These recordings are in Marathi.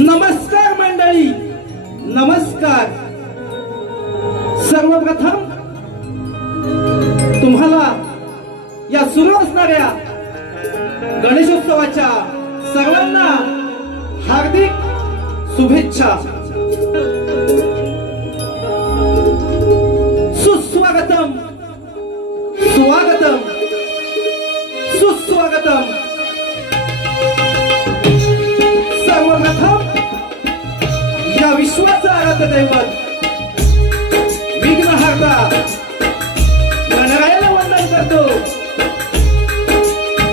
नमस्कार मंडळी, नमस्कार। सर्वप्रथम तुम्हाला या सुरू असणाऱ्या गणेशोत्सवाच्या सर्वांना हार्दिक शुभेच्छा। सुस्वागतम, स्वागतम, सुस्वागतम। सर्वप्रथम या विश्वाचा आराध्य दैवत विघ्नहर्ता गणरायाला वंदन करतो।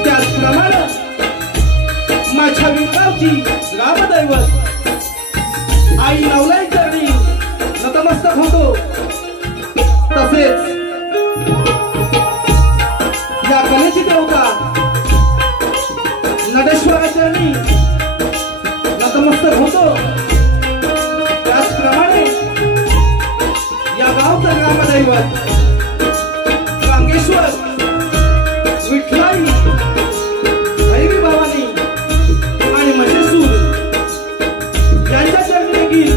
त्याचप्रमाणे माझ्या विंगावची ग्रामदैवत आई नवलाई चरणी नतमस्तक होतो। तसेच या कलेची देवता नटेश्वरा चरणी नतमस्तक होतो। त्याचप्रमाणे या गावचा ग्रामदैवत रांगेश्वर विठ्ठलाई भैरी भवानी आणि महेश्वर यांच्या चरणी देखील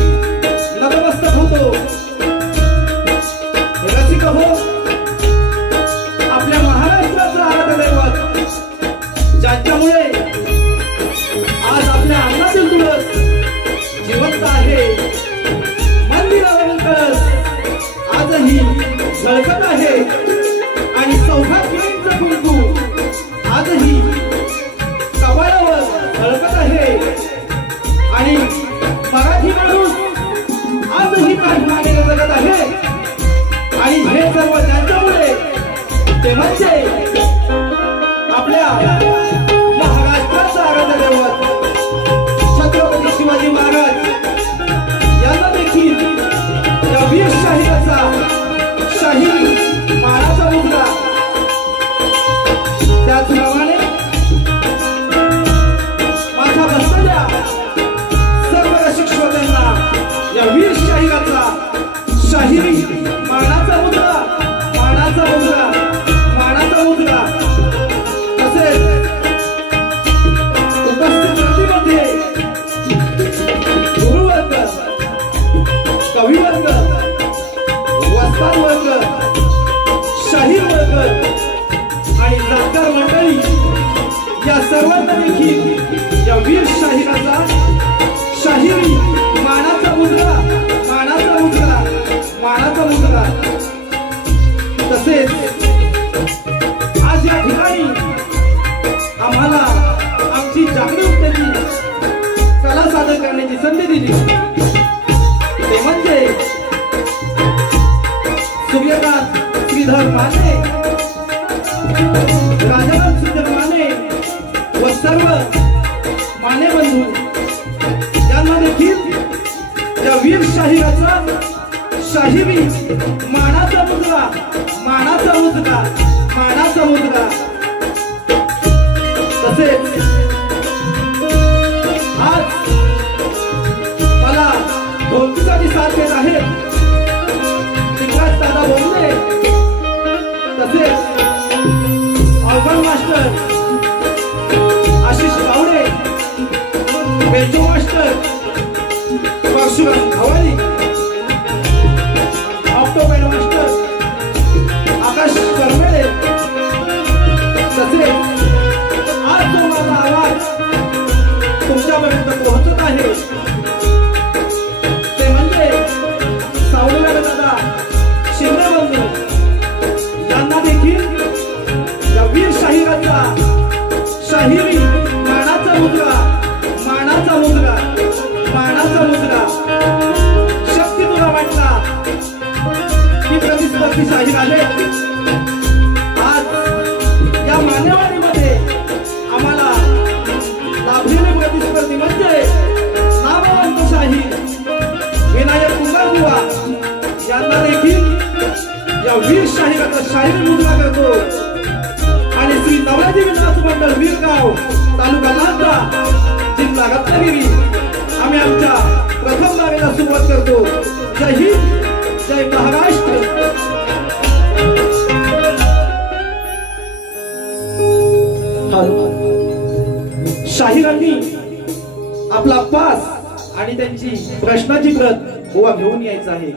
नतमस्तक होतो। रसिक हो, आपल्या महाराष्ट्राचं आराध्य दैवत ज्याच्यामुळे आज आपल्या अंगातील तुळस जिवंत आहे, मंदिरावरील कळस आजही झळकत आहे आणि सौभाग्यवतीचं कुंकू आजही कपाळावर झळकत आहे आणि मराठी माणूस आजही मराठी जगत आहे। आणि हे सर्व त्यांच्यामुळे ते म्हणजे आपल्या महाराष्ट्राचा आराध्य दैवत छत्रपती शिवाजी महाराज यांना देखील या वीर शाहिराचा शाही मानाचा मुद्रा। त्याचप्रमाणे माझ्या बसलेल्या सर्व रसिक श्रोत्यांना या वीर शाहिराचा शाही मानाचा मुद्रा, मानाचा मुद्रा, मानाचा मुद्रा। तसेच उपस्थित प्रतिमध्ये गुरुवर्ग, कविवर्ग, वस्ताद वर्ग, शाहीर वर्ग आणि जाणकार मंडळी या सर्वांना देखील या वीर शाहिराचा शाहिरी मानाचा मुद्रा, मानाचा मुद्रा, मानाचा मुद्रा। तसेच आज या ठिकाणी आम्हाला आमची जागृतीची कला सादर करण्याची संधी दिली ते म्हणजे सूर्यकांत श्रीधर माने, राजाराम श्रीधर माने व सर्व माने बंधू यांना देखील या वीर शाहिराचा शाहिरी मानाचा मुद्रा, मानाचा मुद्रा, मानाचा मुद्रा। तसेच आज मला ढोलकीसाठी साथ देत आहे विकास दादा बोंबले, तसेच organ master Ashish Gawade, banjo master Parshuram Bhavani, octopad master Akash Karmele. तसेच आज जो माझा आवाज तुमच्यापर्यंत पोहोचत आहे ते म्हणजे सावलेला दादा शिंदे बंधू यांना देखील या वीर शाहिराचा शाहिरी मानाचा मुद्रा, मानाचा मुद्रा, मानाचा मुद्रा। शक्ती तुला वाटला की प्रतिस्पर्धी शाहीर आले। आज या मान्यवरीमध्ये आम्हाला लाभलेले प्रतिस्पर्धी म्हणजे नामवंत शाहीर विनायक कुंभारबुवा यांना देखील या वीर शाहिराचा शाहीर मुद्रा करतो आणि श्री नवराजी विलास मंडळ वीर गाव तालुका लांजा जिल्हा रत्नागिरी आम्ही आमच्या प्रथम नावेला सुरुवात करतो। जय हिंद, जय महाराष्ट्र। शाहिरांनी आपला पास आणि त्यांची प्रश्नाची प्रत गोवा घेऊन यायचं आहे।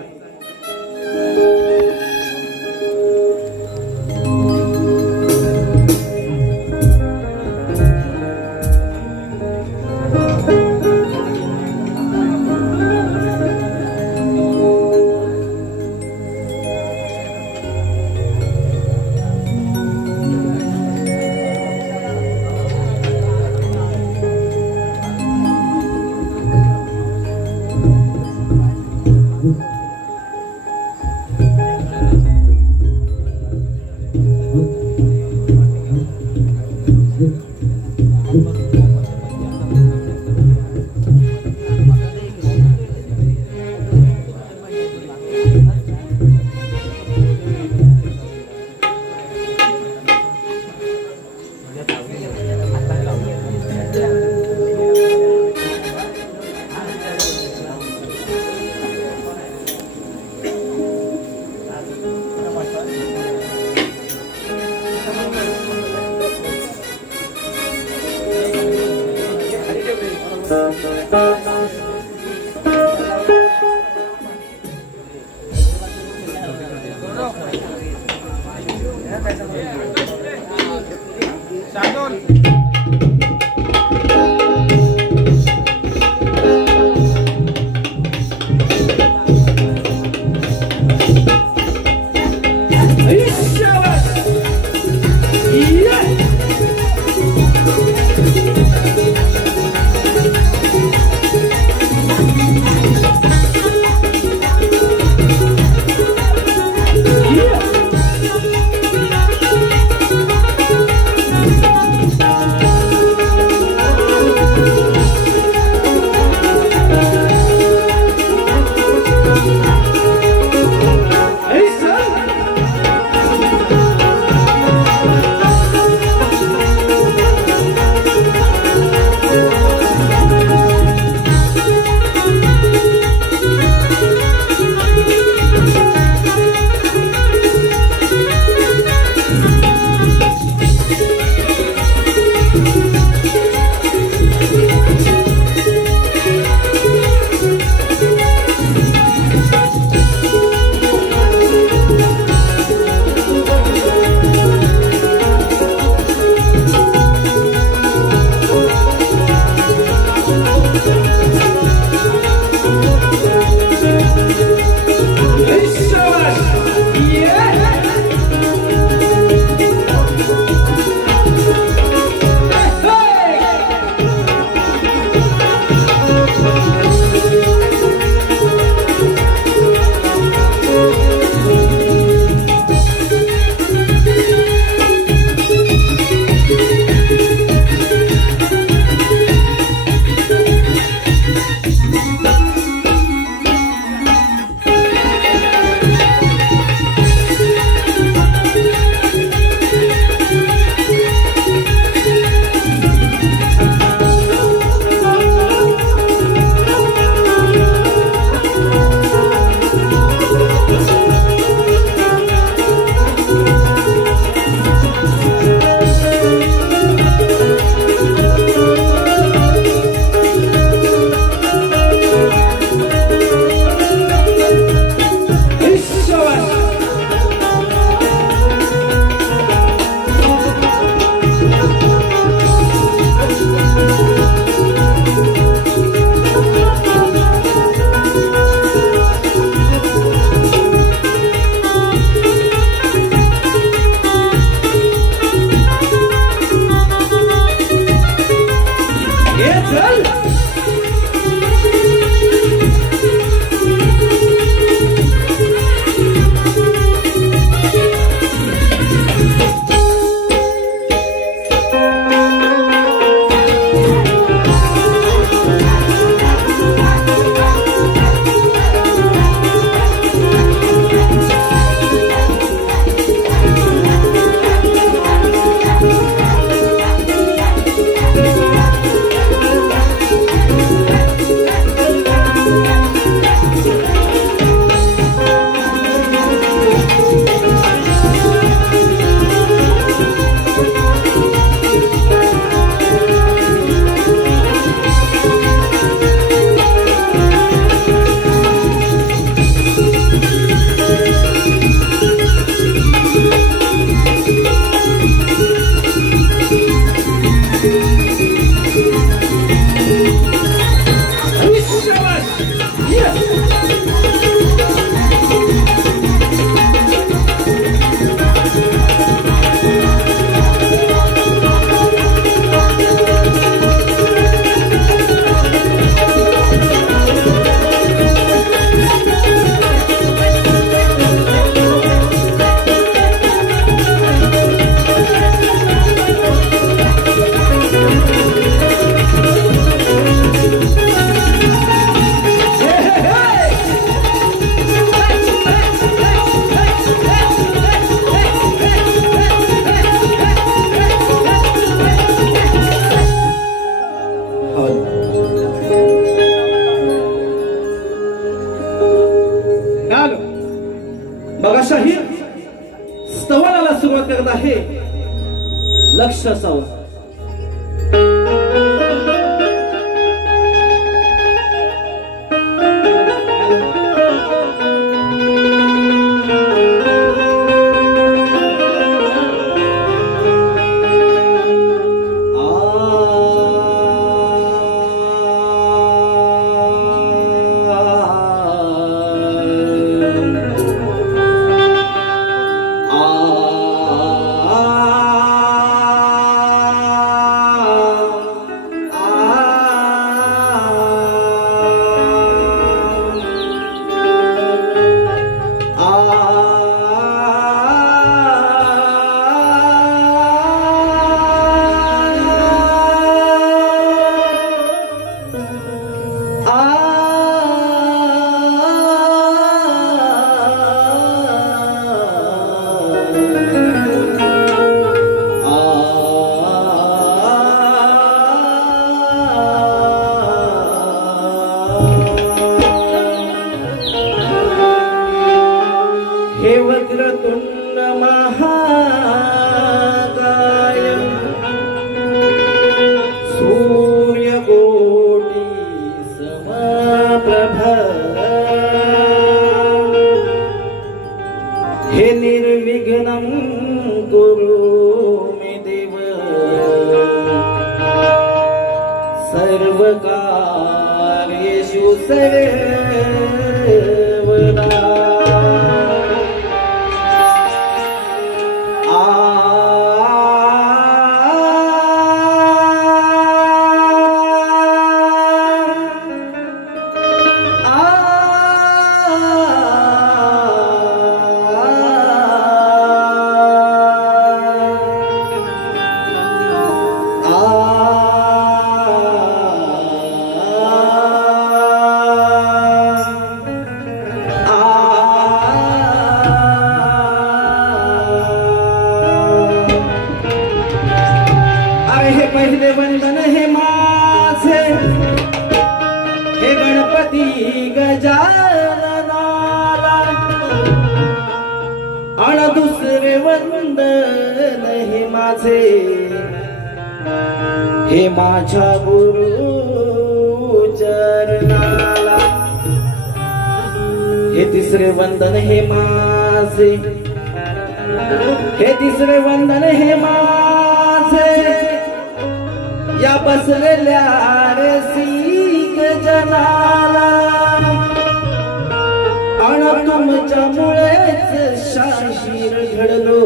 अशाही स्तवनाला सुरुवात करत आहे. लक्ष असावं. हे वक्रतुंड महाकाय सूर्यकोटि समप्रभ हे निर्विघ्नं कुरु मे देव सर्वकार्येषु सर्वदा. पहिले वंदन हे माझे हे गणपती गजाननाला आणि दुसरे वंदन हे माझे हे माझ्या गुरु चरणाला. हे तिसरे वंदन हे माझे हे तिसरे वंदन हे माझे या बसलेल्या रसिक जनाला आणि तुमच्यामुळेच शाहीर घडलो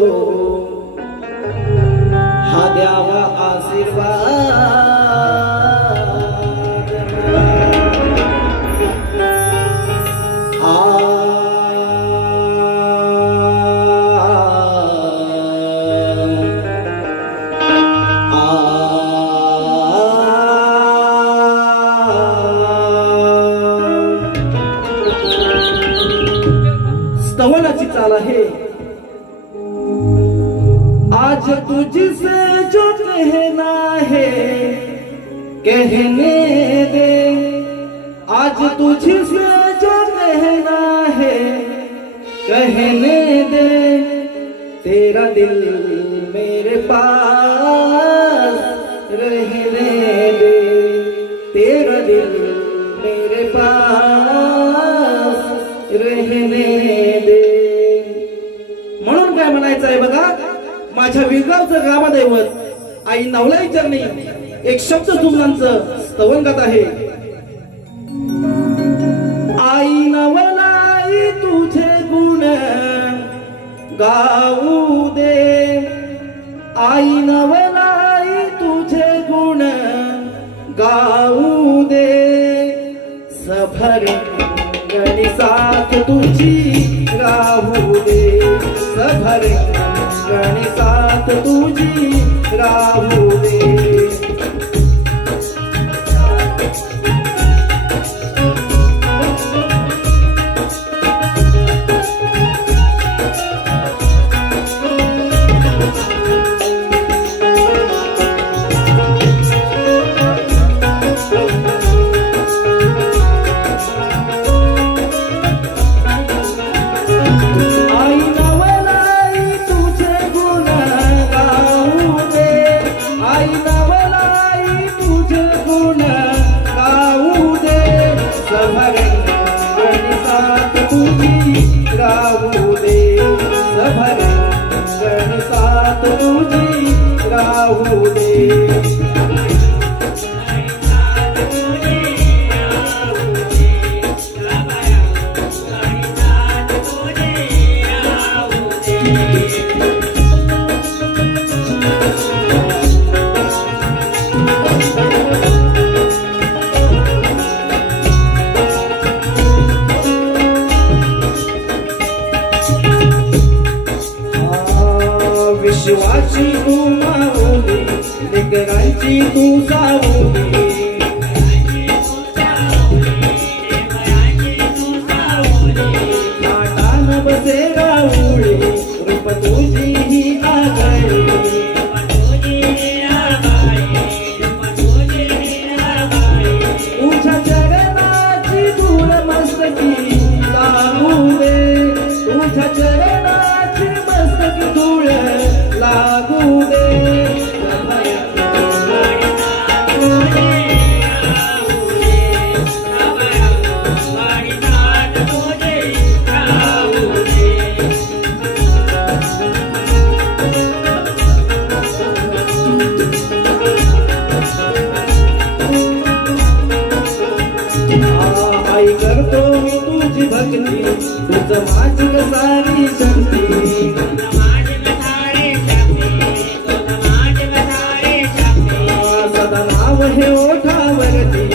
हा द्यावा आशीर्वाद. स्तवनाची चाल आहे. आज तुझसे जो कहना है कहने दे, आज तुझसे जो कहना है कहने दे, तेरा दिल मेरे पास रहने दे, तेरा दिल मेरे पास रहने दे. म्हणून काय म्हणायचं आहे बघा, माझ्या विरगावचं ग्रामदैवत आई नवलाई चरणी एक शब्द सुमनांचं स्तवन गात आहे. आई नवलाई तुझे गुण गाऊ दे, आई नवलाई तुझे गुण गाऊ दे, सभर गणी साथ तुझी राहू दे, सभर गणी साथ तुझी राहू दे. आई भरे गणसात तुझी राहू दे विश्वाची तू माऊली लेकरांची तू सावली नाटान बसे राऊळी रूप तुझी ही आगळी तुझ्या चरणाची धूळ मस्तकी लागू दे तुझ्या चरणाची मस्तकी धूळ लागू दे आई करतो मी तुझी भक्ती तुझं माझी सारी शक्ती सदा नाव हे ओठावरती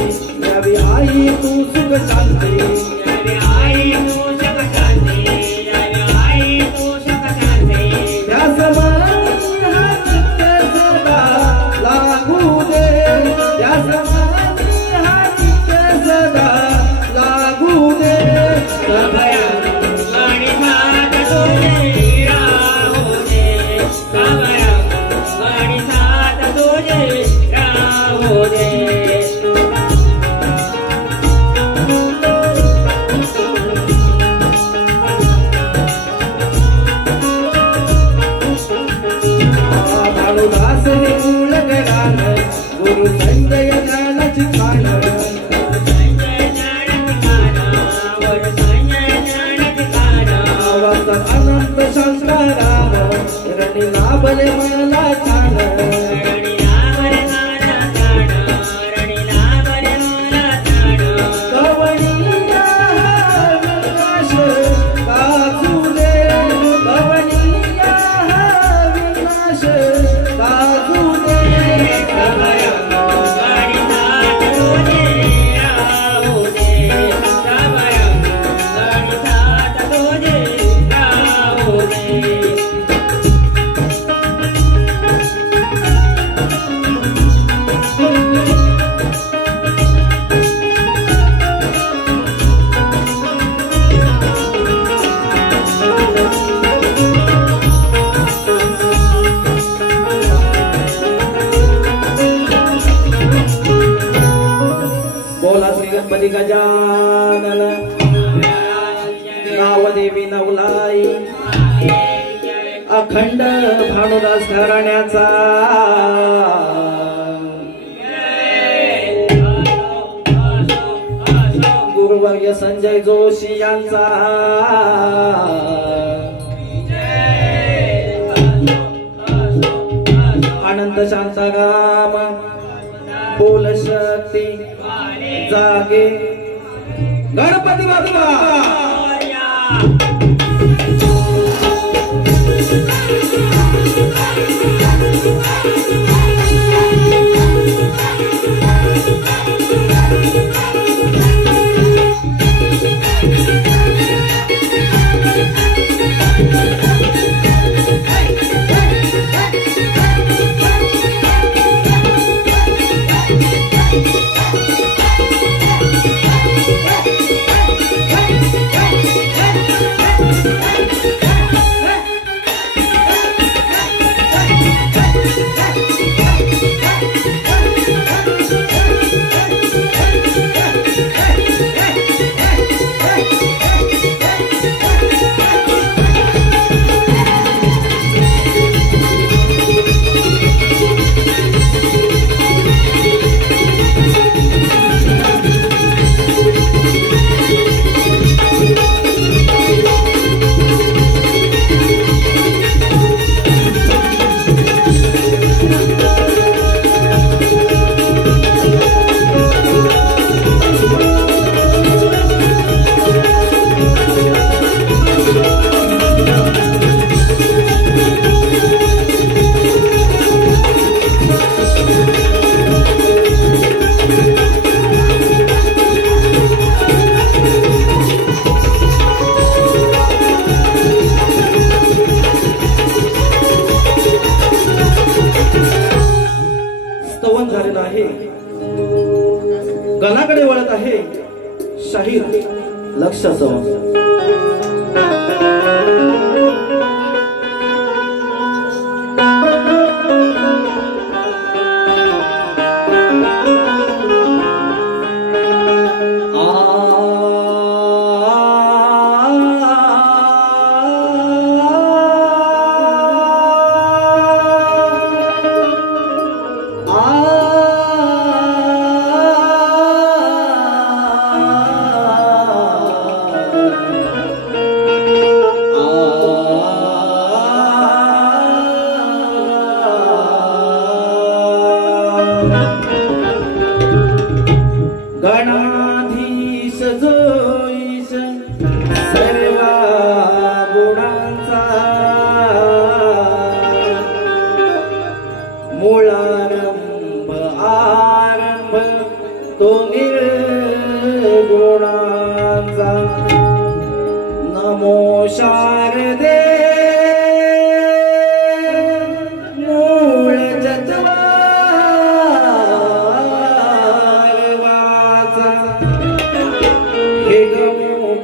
यावी आई तू सुख शांती त्या समानी हा नित्य सदा लागू दे त्या समानी हा नित्य सदा लागू दे भानुदास हे मूळ गडान गुरु संजय ज्ञानाची खाण अनंत शास्त्राराम रणी लाभले मला छान कवणीया विनाश काजू दे कवणीया विनाश काजू दे बोला श्री गणपती गजानन नावदेवी नवलाई अखंड भानुदास घराण्याचा गुरुवर्य संजय जोशी यांचा अनंत शांताराम बोल शक्ती जागे गणपती बाबा Hey! लक्ष असावं. गणाधीश जोईश सर्व गुणांचा मूळारंभ आरंभ तो निर्गुणांचा. नमो शारदे मूळ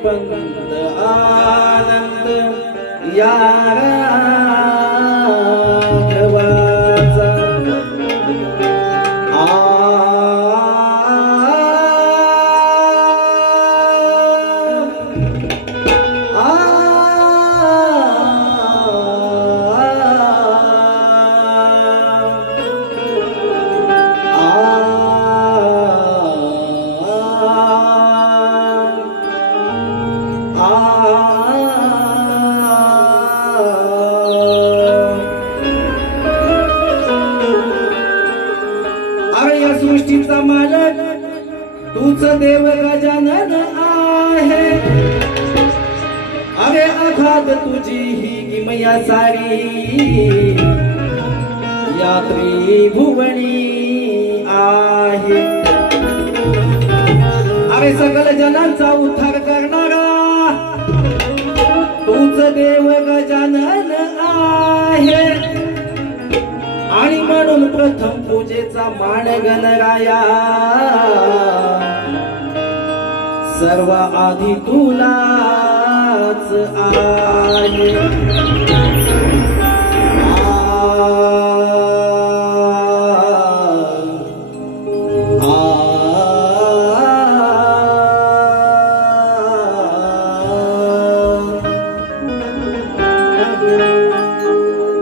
पंत आनंद या राघवाचा. अरे या सृष्टीचा मालक तूच देव गजानन आहे. अरे अघात तुझी ही किमया सारी या त्रिभुवनी आहे. अरे सकल जनांचा उद्धार करणारा तूच देव गजानन आहे. आणि म्हणून प्रथम पूजेचा मान गणराया सर्व आधी तुलाच आहे.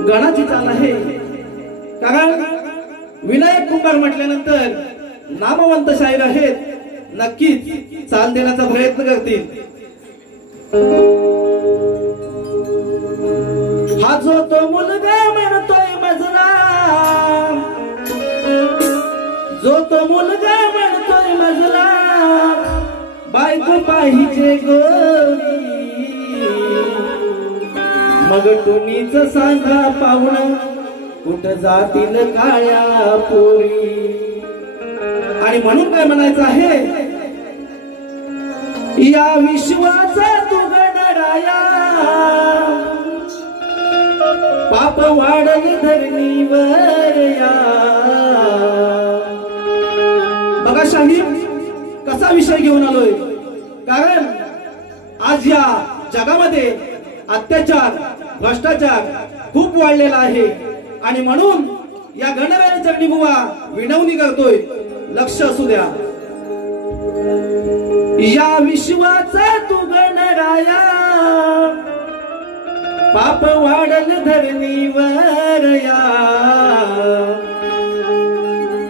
गणाची चाल आहे कारण विनायक कुंभार म्हटल्यानंतर नामवंत शाहीर आहेत, नक्कीच चाल देण्याचा प्रयत्न करतील. हा जो तो मुलगा म्हणतोय मजला, जो तो मुलगा म्हणतोय मजला, बायको पाहिजे गोरी. मग टुनीच सांगा पाहुण कुठं जातील काळ्या पोरी. आणि म्हणून काय म्हणायचं आहे, या विश्वाचा तू गणराया पाप वाढल धरणीवर या. बघा शाहीर कसा विषय घेऊन आलोय, कारण आज या जगामध्ये अत्याचार भ्रष्टाचार खूप वाढलेला आहे. आणि म्हणून या गणराया चरणी बुवा विनवणी करतोय, लक्ष असू द्या. या विश्वाचा तू गणराया पाप वाढल धरणीवर या.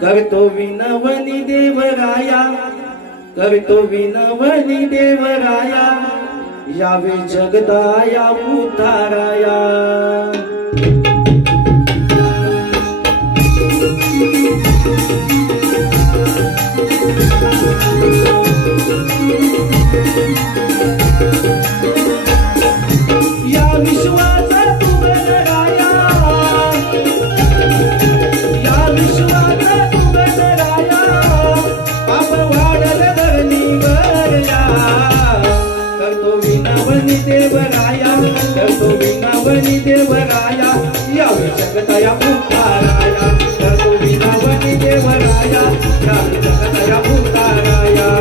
करतो विनवणी देवराया, करतो विनवणी देवराया, यावे जगदाया उद्धाराया. या विश्वाचा तू गणराया, या विश्वाचा तू गणराया, पाप वाढल धरणीवर या. करतो विनवणी देवराया, करतो विनवणी देवराया, यावे जगदाया उद्धाराया. करतो विनवणी देवराया, यावे जगदाया उद्धाराया.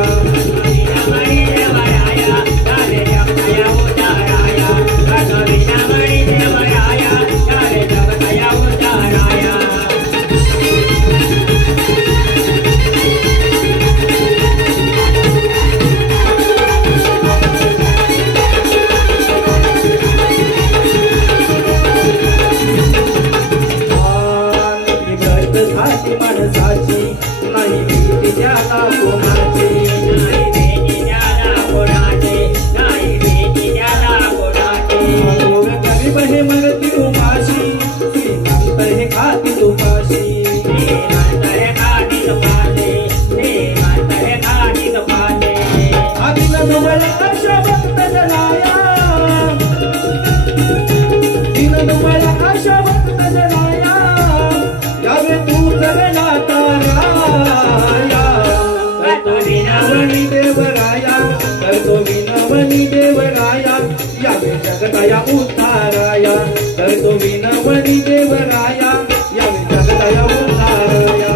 जगताया उद्धाराया करतो विनवणी देवराया यावे जगताया उद्धाराया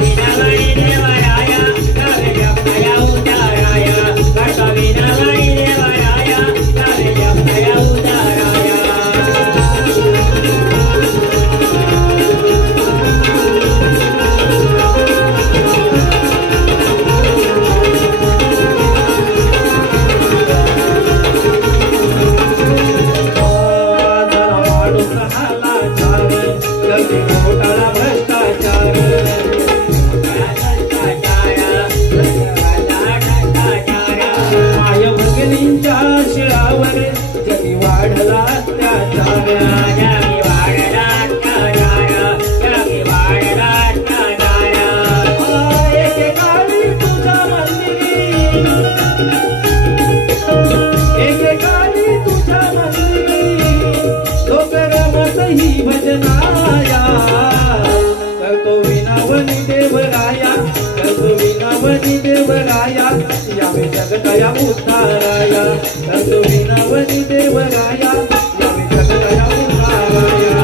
विनवणी देवराया यावे जगताया उद्धाराया करतो विनवणी देवराया यावे जगताया उद्धाराया जगताया उद्धाराया करतो विनवणी देवराया यावे जगताया उद्धाराया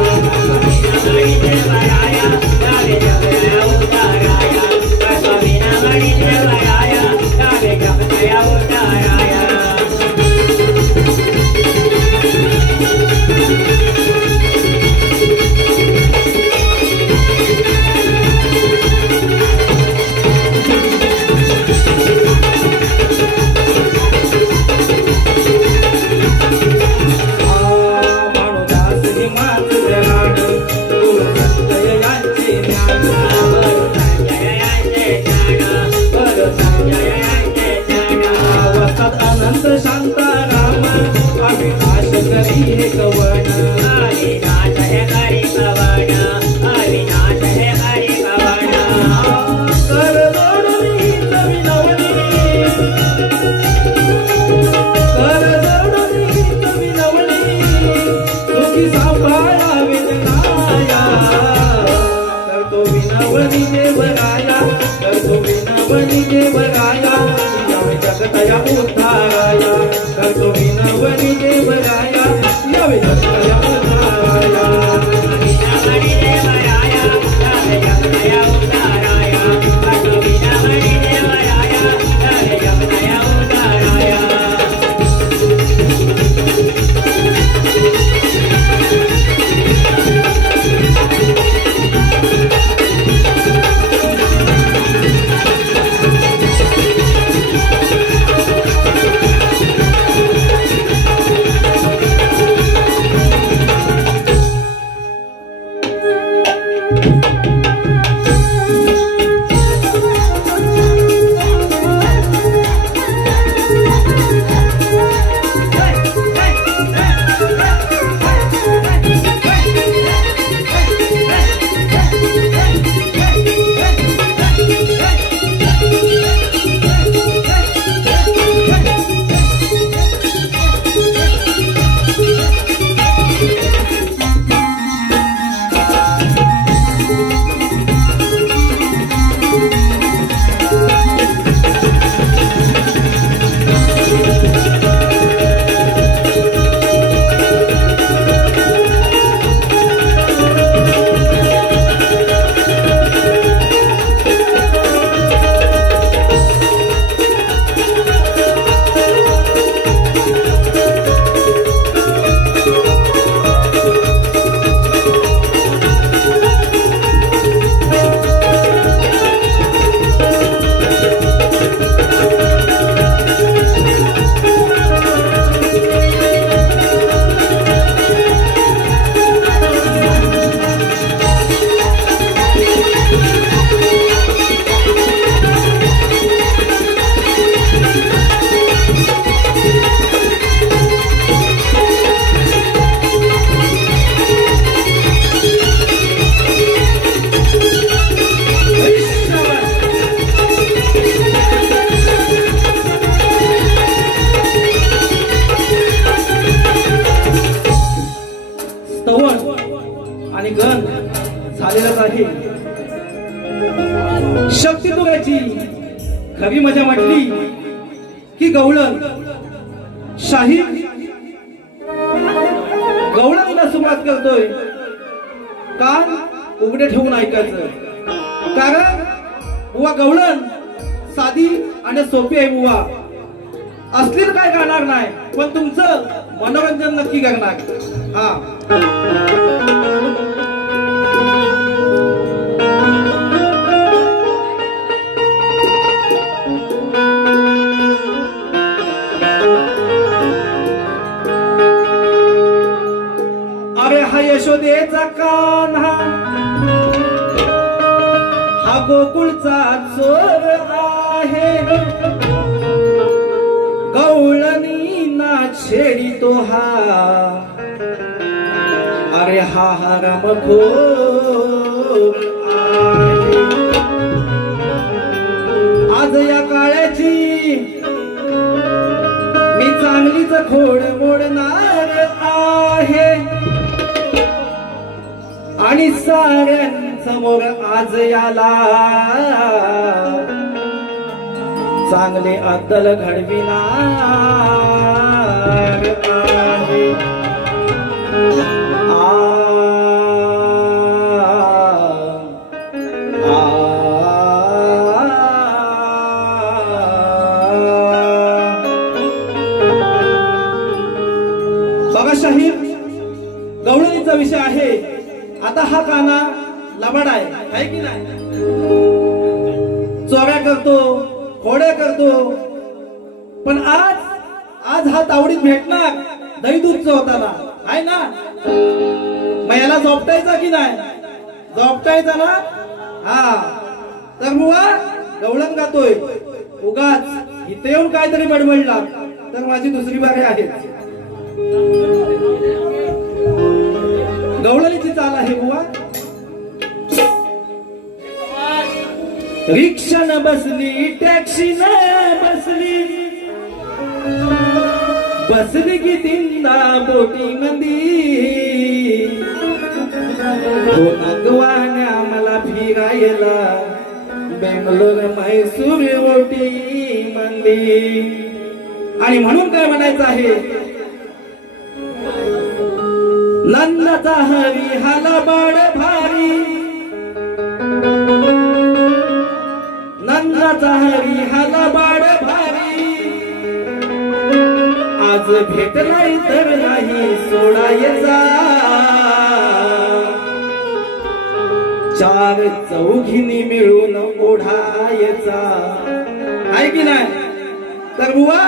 विनवणी देवराया यावे जगताया उद्धाराया करतो विनवणी देवराया यावे जगताया उद्धाराया शांताराम अविनाश करी हे कवन अविनाश हे हरी कवन अविनाश हे हरी कवन कर जोडून हीच विनवणी कर जोडून हीच विनवणी सुखी सांभाळा वेदनाया करतो विनवणी देवराया करतो विनवणी देवराया यावे जगताया उद्धाराया करतो विनवणी देवराया यावे जगताया उद्धाराया विनवणी देवराया यावे जगताया उद्धाराया करतो विनवणी देवराया यावे जगताया उद्धाराया झालेलाच आहे. शक्ती तुगाची खरी मजा म्हटली की गवळण शाही सुरुवात करतोय कान उघडे ठेवून ऐकायचं. कारण बुवा गवळण साधी आणि सोपी आहे बुवा. अश्लील काय करणार नाही पण तुमचं मनोरंजन नक्की करणार. हा अरे हा यशोदेचा कान्हा हा गोकुळचा चोर आहे. गवळणी ना छेडी तो हा अरे हा रामखोर आहे. आज या काळ्याची मी चांगलीच खोड मोडणार आहे आणि साऱ्यांसमोर आज याला चांगले अद्दल घडविणार आहे. बघा शाहीर गवळणीचा विषय आहे. आता हा काना लबाड आहे की नाही. चोऱ्या करतो खोड्या करतो पण आज हा तावडीत भेटणार दही दूध चोरताना आहे ना. मग याला झोपटायचा की नाही झोपटायचा ना. हा तर बुवा गवळण गातोय उगाच इथे येऊन काहीतरी बडबडला तर माझी दुसरी बारी आहे. गवळणीची चाल आहे बुवा. रिक्षानं बसली टॅक्सीनं बसली की तीनदा बोटी मंदी. गोवाने आम्हाला फिरायला बेंगलोर मैसूर बोटी मंदी. आणि म्हणून काय म्हणायचं आहे. नंदाचा हरी हाला बाळ भारी नंदाचा हरी हाला बाळ भारी. आज भेटलाय तर नाही सोडायचा. चार चौघीनी मिळून ओढायचा आहे की नाही. तर बुवा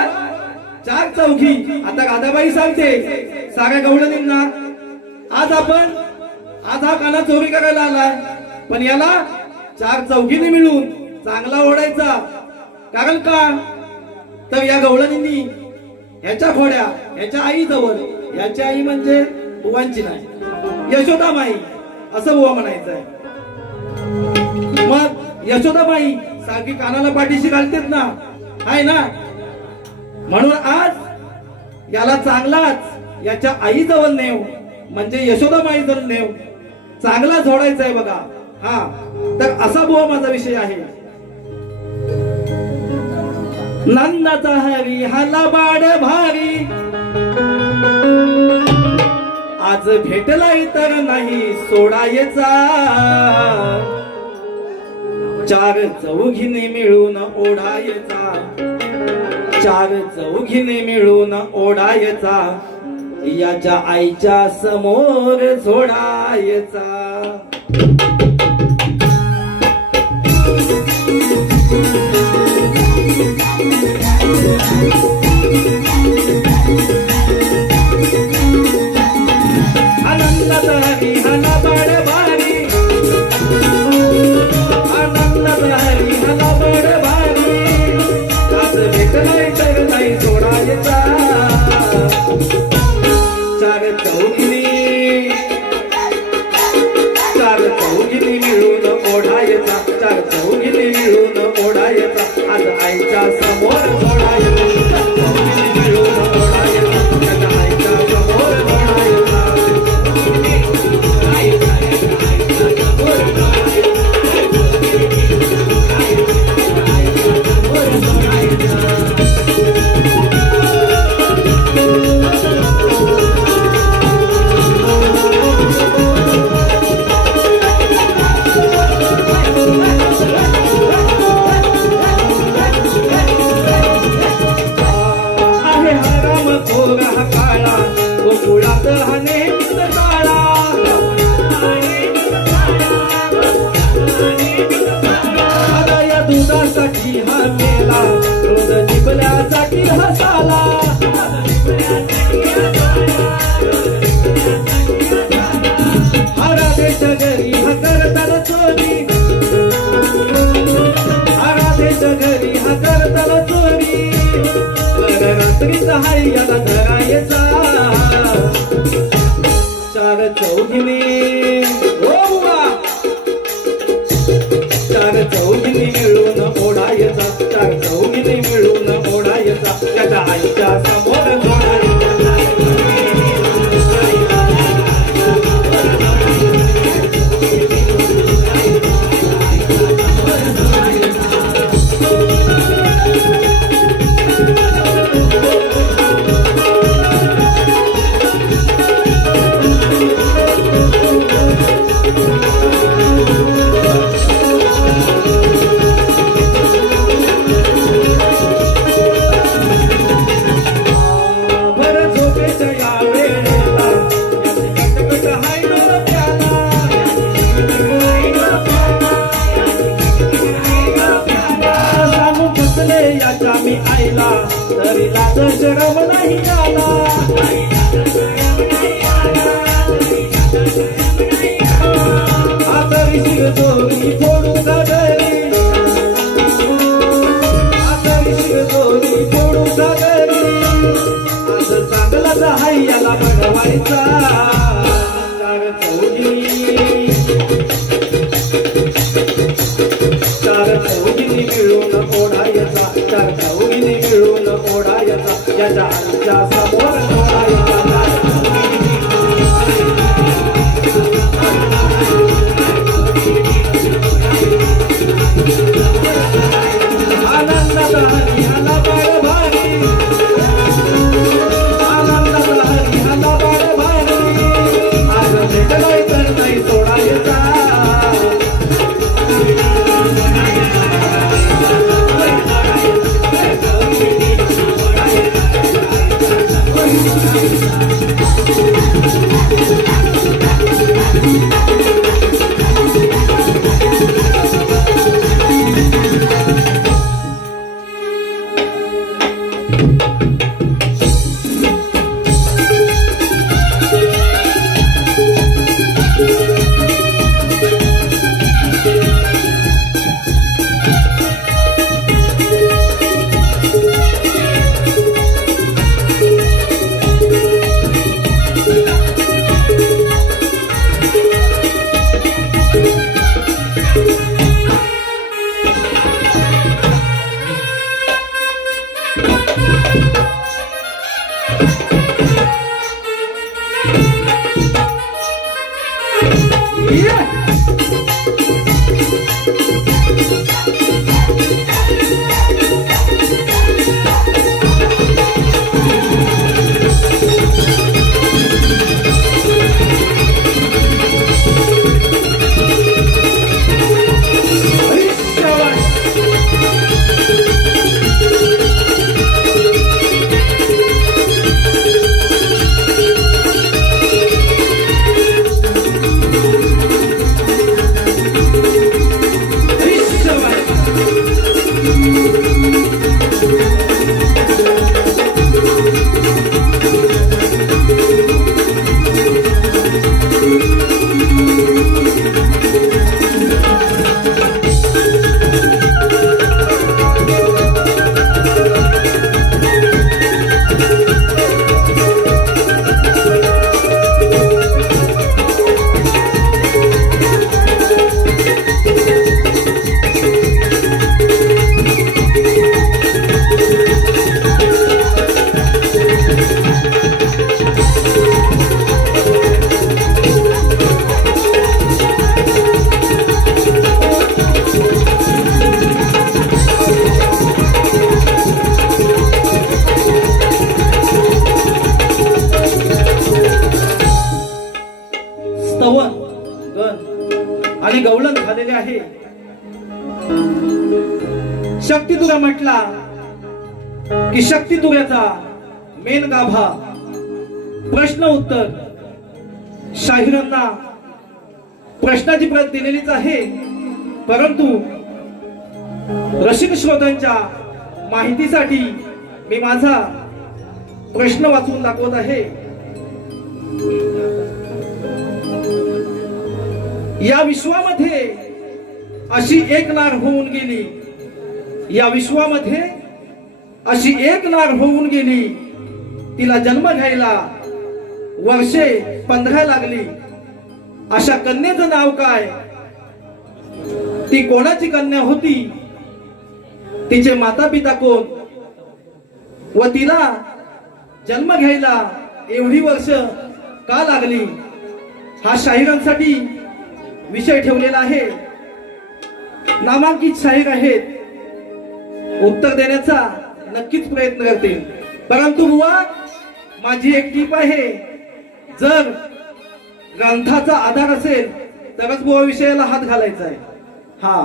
चार चौघी आता गादाबाई सांगते साऱ्या गवळणींना आज हा काना चोरी करायला आलाय पण याला चार चौघीने मिळून चांगला ओढायचा. कारण का तर या गवळणींनी ह्याच्या खोड्या ह्याच्या आई जवळ. ह्याची आई म्हणजे बुवांची नाही यशोदाबाई असं बुवा म्हणायचंय. मग यशोदाबाई सारखी कानाला पाठीशी घालतेत ना आहे ना. म्हणून आज याला चांगलाच याच्या आई जवळ नेव म्हणजे यशोदाबाई जवळ नेव चांगला जोडायचा आहे बघा. हा तर असा बुवा माझा विषय आहे. नंदाचा हरी हाला बाळ भारी आज भेटलाय तर नाही सोडायचा. चार चौघीने मिळून ओढायचा. चार चौघीने मिळून ओढायचा. याच्या आईच्या समोर सोडायचा. आनंदाचा हरी हाला बाळ भारी आनंदाचा हरी हाला बाळ भारी आज भेटलाय तर नाही सोडायचा. चार चौघीनी मिळून ओढायचा. चार चौघीनी मिळून ओढायचा. आज आईच्या समोर सोडायचा. मिळून ओढायचा. आईच्या समोर सोडायचा. झाला राधेच्या घरी हा करताना चोरी राधेच्या घरी हा करताना चोरी रात्रीचा हाय याला धरायचा चार चौघीने ओ बुवा चार चौघीने मिळून ओढायचा चार चौघीने मिळून ओढायचा त्याच्या आईच्या समोर मी आईला तरी लाज शरम नाही आला आता ऋषी जोरी फोडून घरी आता ऋषी जोरी फोडून घरी आज चांगलाच हाय याला बनवायचा चार चौघीने मिळून ओढायचा चार चौघीने मिळून ओढायचा याच्या आईच्या समोर आनंदात हरी हाला बाळ भारी आनंदात हरी हाला बाळ भारी आज भेटलाय तर नाही सोडायचा आणि गवळण झालेले आहे. शक्ती तुरा म्हटला की शक्ती तुऱ्याचा मेन गाभा प्रश्न उत्तर शाहिरांना प्रश्नाची प्रत दिलेलीच आहे, परंतु रसिक श्रोत्यांच्या माहितीसाठी मी माझा प्रश्न वाचून दाखवत आहे. या विश्वामध्ये अशी एक नार होऊन गेली, या विश्वामध्ये अशी एक नार होऊन गेली, तिला जन्म घ्यायला वर्षे 15 लागली. अशा कन्येचं नाव काय? ती कोणाची कन्या होती? तिचे माता पिता कोण? व तिला जन्म घ्यायला एवढी वर्ष का लागली? हा शाहिरांसाठी विषय ठेवलेला आहे. नामांकित शाहीर आहेत, उत्तर देण्याचा नक्कीच प्रयत्न करते. परंतु बुवा माझी एक टीप आहे, जर ग्रंथाचा आधार असेल तरच बुवा विषयाला हात घालायचा आहे. हा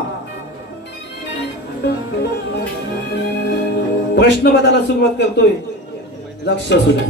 प्रश्न बदलायला सुरुवात करतोय, लक्ष असू द्या.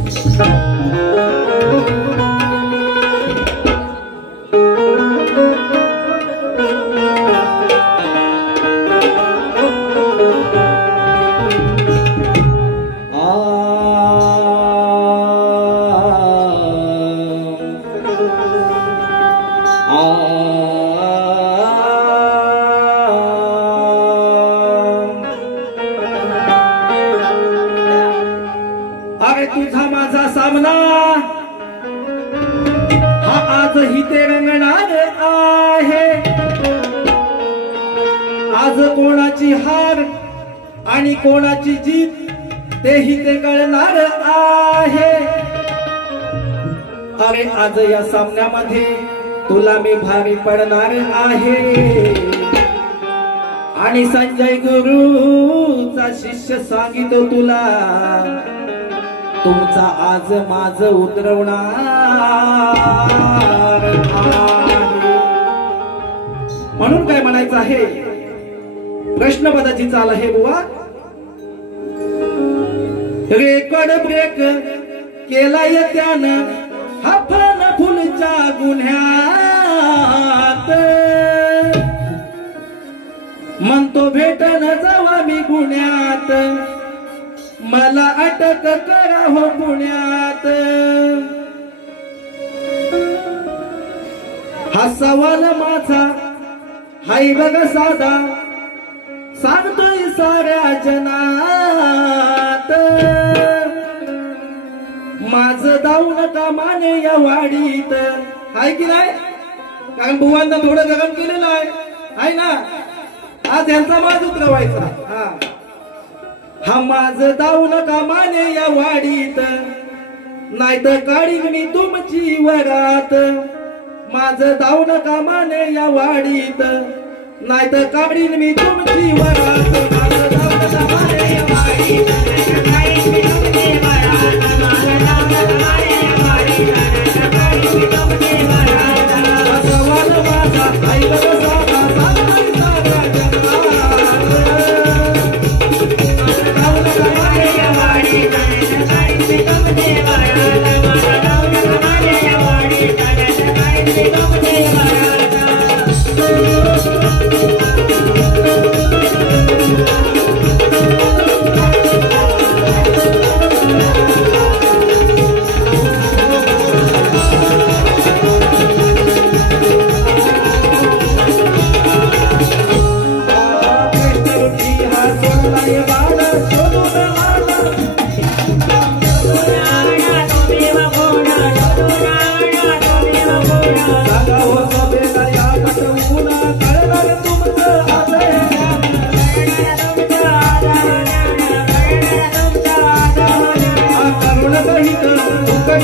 अरे तुझा माझा सामना हा आजही ते रंगणार आहे. आज कोणाची हार आणि कोणाची जीत तेही ते कळणार आहे. अरे आज या सामन्यामध्ये तुला मी भारी पडणार आहे. आणि संजय गुरुचा शिष्य सांगितो तुला, तुमचा आज माझ उतरवणार आहे. म्हणून काय म्हणायचं आहे, प्रश्नपदाची चाल आहे बुवा. रेकॉर्ड ब्रेक केलाय त्यानं हफन फुलच्या गुन्ह्यात. म्हणतो भेटन जावा मी गुन्ह्यात, मला अटक करा हो पुण्यात. हा सवाल माझा हाय बघ साधा, सांगतोय साऱ्या जनात. माझं दाऊ नका माने या वाडीत, हाय की नाही? कारण बुवांना थोडं गरम केलेलं आहे ना. आज यांचा माज उतरवायचा. हा माझं दाऊ नका माने या वाडीत, नाहीतर काढीन मी तुमची वरात. माझं दाऊ नका माने या वाडीत, नाहीतर काढीन मी तुमची वरात. माझं दाऊ नका माने या वाडीत, काढीन मी तुमची वरात. माझं दाऊ नका माने या वाडीत, काढीन मी तुमची वरात. हा सवाल माझा आई बघ साधा, सांगतोय साऱ्या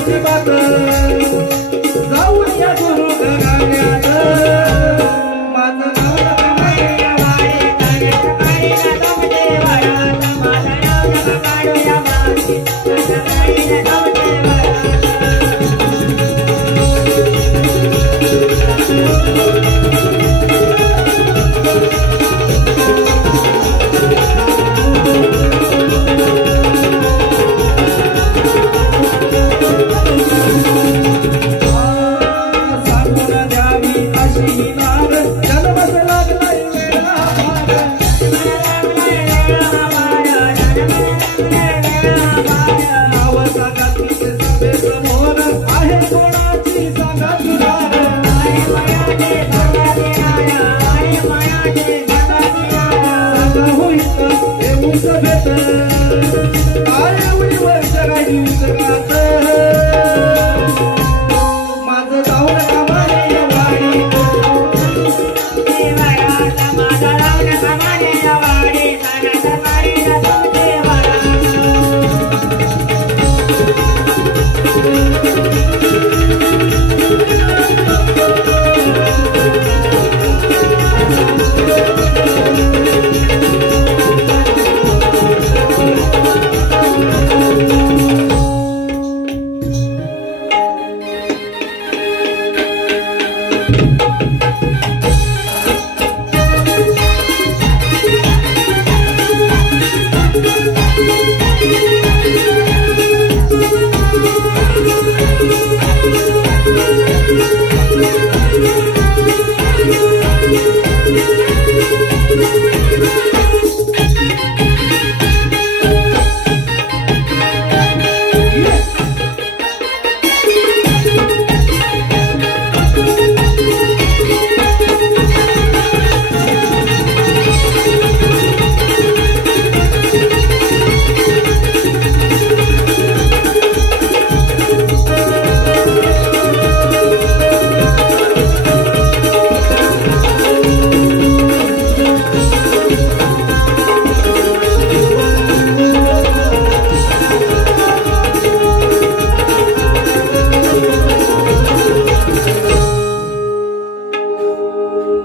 जगात.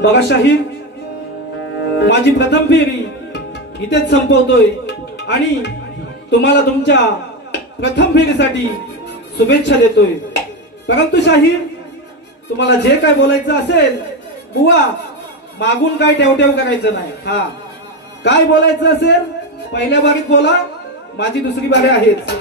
बघा शाहीर, माझी प्रथम फेरी इथेच संपवतोय आणि तुम्हाला तुमच्या प्रथम फेरीसाठी शुभेच्छा देतोय. परंतु शाहीर, तुम्हाला जे काय बोलायचं असेल बुवा, मागून काय ठेवठेव करायचं नाही. हा, काय बोलायचं असेल पहिल्या बारीत बोला, माझी दुसरी बारी आहेच.